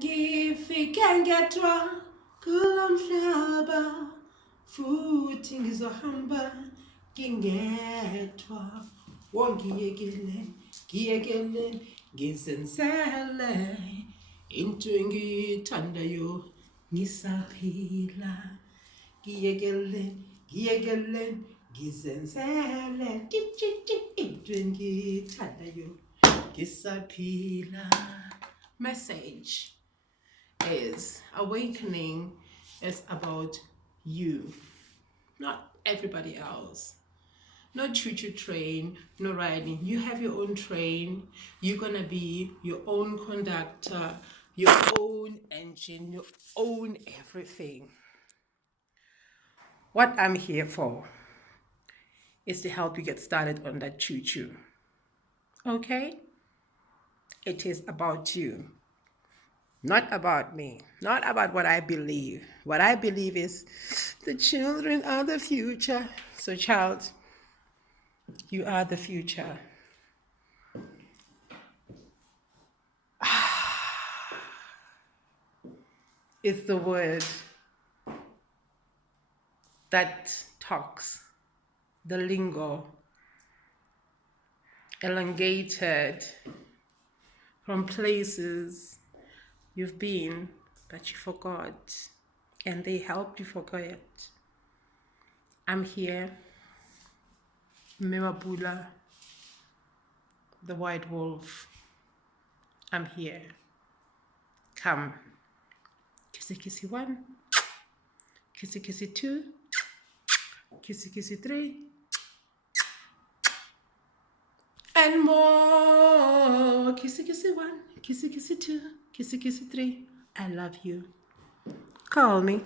ngifike ngedwa kulo mhlaba futhi ngizohamba ngingedwa ngiyekele ngizenzele into engiyithandayo ngisaphila ngiyekele ngizenzele into engiyithandayo ngisaphila. Message is awakening is about you, not everybody else. No choo-choo train, no riding. You have your own train. You're gonna be your own conductor, your own engine, your own everything. What I'm here for is to help you get started on that choo-choo. Okay? It is about you. Not about me, not about what I believe. What I believe is the children are the future. So, child, you are the future. It's the word that talks, the lingo, elongated from places you've been but you forgot, and they helped you forget. I'm here, Mewabula, the white wolf. I'm here. Come. Kissy kissy 1, kissy kissy 2, kissy kissy 3, and more. Kissy kissy 1, kissy kissy 2, kissy kissy 3. I love you. Call me.